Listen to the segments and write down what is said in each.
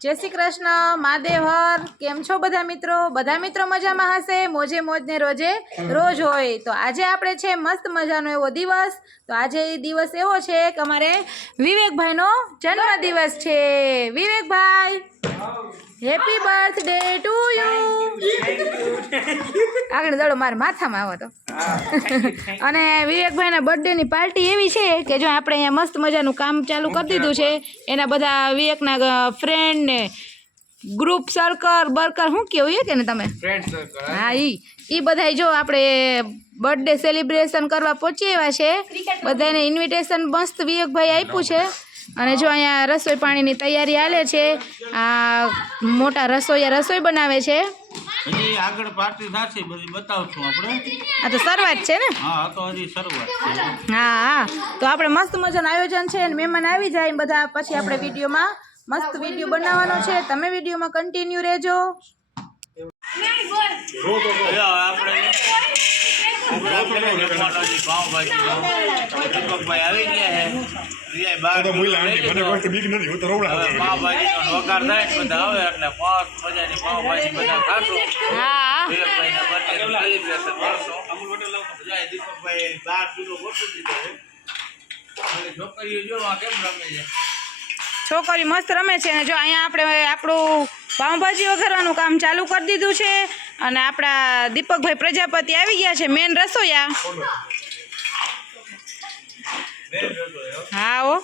जय श्री कृष्ण महादेवर केम छो बधा मित्रों मजामां हशे मोजे मोज ने रोजे रोज होय। तो आज आपणे छे मस्त मजानो एवो दिवस। तो आज दिवस एवो छे के अमारे विवेक भाई नो जन्म दिवस छे। विवेक भाई हैप्पी बर्थडे टू यू। आगळ दड़ो मार माथामां आવો तो અને વિવેક ભાઈ ના બર્થડે ની પાર્ટી એવી છે કે જો આપણે અહીંયા મસ્ત મજાનું કામ ચાલુ કરી દીધું છે। એના બધા વિવેકના ફ્રેન્ડ ને ગ્રુપ સર્કલ બર્કર શું કેવું એ કે ને તમે ફ્રેન્ડ સર્કલ હા ઈ બધાય જો આપણે બર્થડે સેલિબ્રેશન કરવા પહોંચી આવ્યા છે। બધાને ઇન્વિટેશન મસ્ત વિવેકભાઈ આપ્યું છે અને જો અહીંયા રસોઈ પાણીની તૈયારી હાલે છે। આ મોટા રસોઈયા રસોઈ બનાવે છે। હજી આગળ પાર્ટી થાશે બધી બતાવશું આપણે। આ તો શરૂઆત છે ને? હા તો હજી શરૂઆત છે। હા તો આપણે મસ્ત મજાનું આયોજન છે અને મહેમાન આવી જાય બધા પછી આપણે વિડીયોમાં મસ્ત વિડીયો બનાવવાનો છે। તમે વિડીયોમાં કન્ટિન્યુ રહેજો। છોકરી મસ્ત રમે છે ને જો અહીંયા આપણે આપણું પાઉંભાજી વઘારવાનું કામ ચાલુ કરી દીધું છે અને આપણા દીપકભાઈ પ્રજાપતિ આવી ગયા છે મેન રસોઈયા। હા હો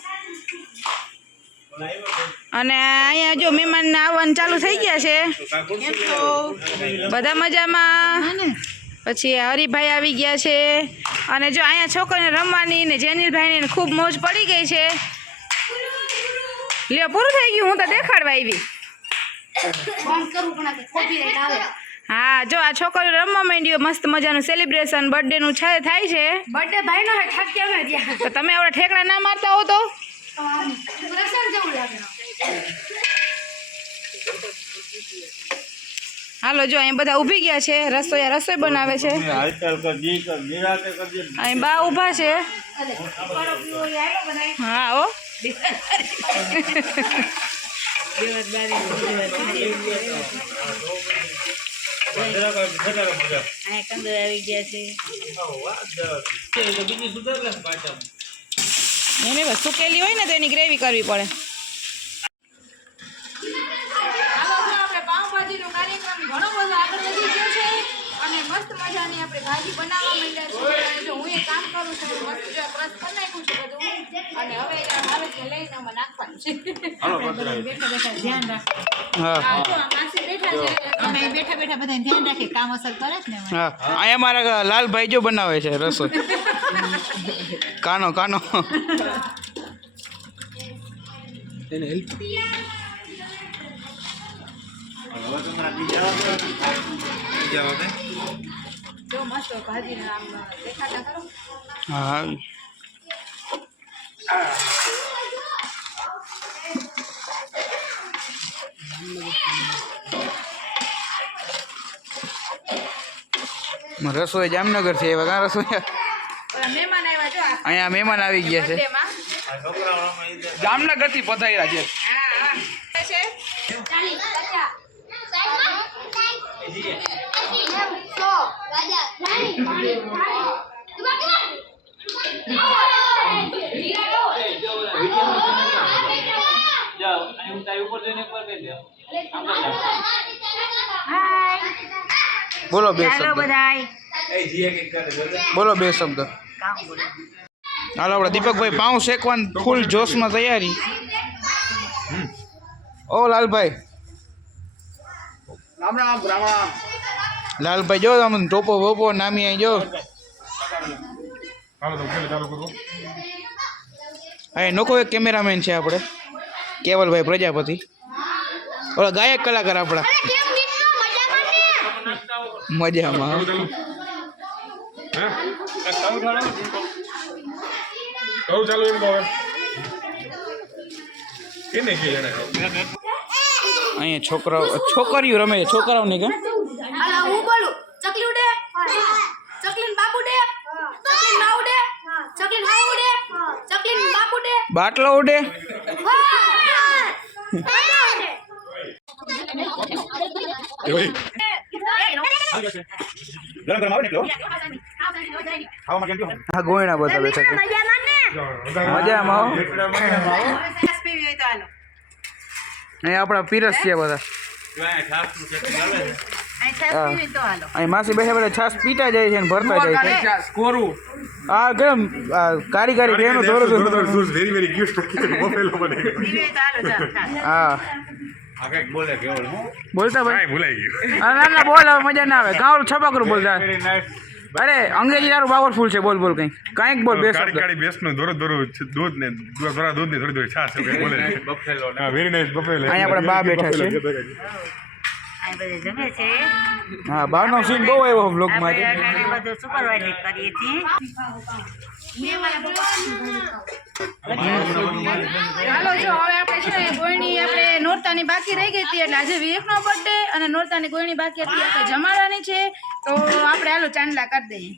અને અહીંયા જો મહેમાન આવવાનું ચાલુ થઈ ગયા છે બધા મજામાં। પછી હરિભાઈ આવી ગયા છે અને જો અહીંયા છોકરીને રમવાની ને જેનિલભાઈને ખૂબ મોજ પડી ગઈ છે। લ્યો પૂરું થઈ ગયું હું તો દેખાડવા આવી। હા જો આ છોકરીઓ રમવા માંડ્યો મસ્ત મજાનું સેલિબ્રેશન બર્થડે નું થાય છે। બર્થડે ભાઈ નો ઠાક કેમ રહ્યા તો તમે આવડા ઠેકડા ના મારતા હો તો પ્રસન્ન જેવું લાગે। હાલો જો અહીં બધા ઊભી ગયા છે રસોઈયા રસોઈ બનાવે છે। અહીં બા ઊભા છે। હા હો એને સુકેલી હોય ને તો એની ગ્રેવી કરવી પડે। પાઉંભાજીનો કાર્યક્રમ ઘણો બધો આગળ વધી ગયો છે અને મસ્ત મજાની આપણે ભાજી બનાવવા માંડ્યા છે। જો હું એ કામ કરું છું મસ્ત જો ક્રશ કરી નાખ્યું છે બધું અને હવે આવે છે લઈને અમે નાખવાનું છે। બેઠા બેઠા ધ્યાન રાખો। હા જો માસી બેઠા છે અમે બેઠા બેઠા બધાને ધ્યાન રાખી કામ અસર કરે છે ને। હા અહીંયા મારા લાલભાઈ જો બનાવે છે રસોઈ કાનો કાનો એને હેલ્પ જો મસ્ત ભાજી આમ દેખાતા કરો। હા રસોઈ જામનગર છે એવા કા રસોઈ મહેમાન આવ્યા જો અહીંયા મહેમાન આવી ગયા છે જામનગર થી પધાર્યા છે। બોલો બે શબ્દ બોલો બે શબ્દ હાલો આપણે દીપકભાઈ પાઉં શેકવાની ફૂલ જોશમાં તૈયારી। ઓ લાલભાઈ રામ રામ રામ રામ લાલભાઈ જો આમ ટોપો બોપો નામી અહીં જો હા નોકો એક કેમેરામેન છે આપણે કેવલભાઈ પ્રજાપતિ ઓલા ગાયક કલાકાર આપણા મજામાં। અહીંયા છોકરીઓ રમે છે છોકરાઓની કે હું બોલું ચકલી ઉડે ચકલી બાપુ ઉડે ચકલી ના ઉડે ચકલી ના ઉડે ચકલી બાપુ ઉડે બાટલો ઉડે હા ગોયણા બધા બેઠા છે મજામાં હો. અહીં આપણા પીરસ છે બધા અહીં માસી બેઠા બેઠા છાસ પીતા જાય છે ને ભરતા જાય છે આ કેમ કારીગરી બેનો થોડું હા બોલતા ભાઈ ના ના બોલ હવે મજા ના આવે ગાવ છપાકરું બોલતા અરે અંગ્રેજી તારું પાવરફુલ છે બોલ બોલ કંઈક બોલ બે શબ્દ કાળી બેસનું દૂધ ને દૂધની થોડી છાશ બોલે બફેલો હા વેરી નાઇસ બફેલો અહીંયા આપણે બા બેઠા છે હા બારનો સીન બહુ આવ્યો વ્લોગમાં હાલો જો હવે આપણે છે ને ગોયણી આપણે નોરતાની બાકી રહી ગઈ હતી એટલે આજે વિવેકનો બર્થડે અને નોરતાની ગોયણી બાકી હતી આપણે જમાડવાની છે તો આપણે હાલો ચાંદલા કરી દઈએ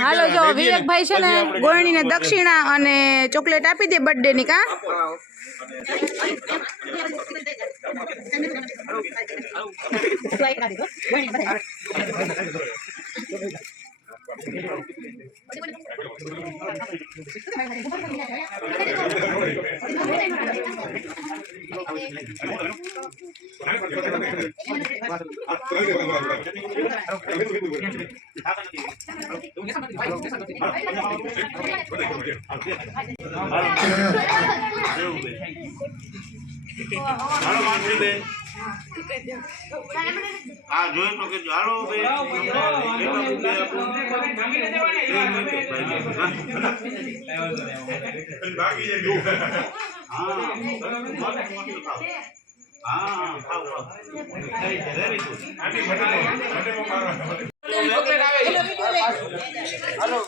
હાલો જો વિવેકભાઈ છે ને ગોયણીને દક્ષિણા અને ચોકલેટ આપી દે બર્થડે ની કા હાલો માનસી બેન આ જોઈ તો કે હાલો બેન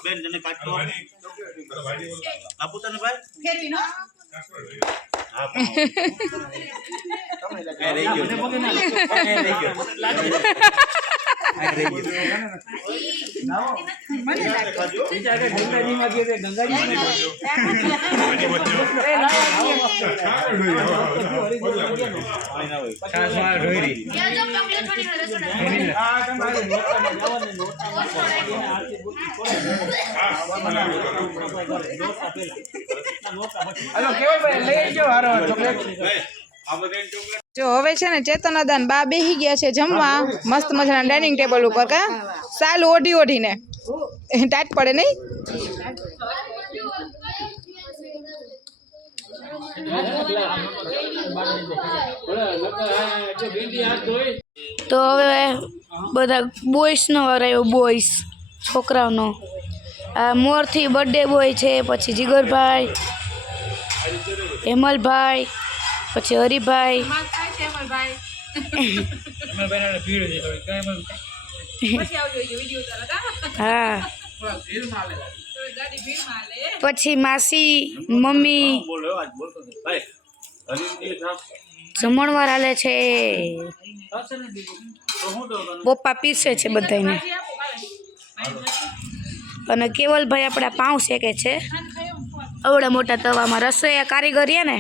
બેન તને કાઢતો આપું તને ભાઈ જો હવે છે ને ચેતનાદાન બા બેહી ગયા છે જમવા મસ્ત મજાના ડાઇનિંગ ટેબલ ઉપર કા સાલ ઓઢી ઓઢીને ટાટ પડે નહીં તો હવે બધા બોಯ್સનો વાર આવ્યો બોಯ್સ છોકરાઓનો આ મોરથી બર્થડે બોય છે પછી જીગરભાઈ હેમલભાઈ પછી હરિભાઈ હા પછી માસી મમ્મી જમણવાર હાલે છે પપ્પા પીસે છે બધાને અને કેવલભાઈ આપણા પાઉં શેકે છે અવડા મોટા તવામાં રસોઈયા કારીગર ને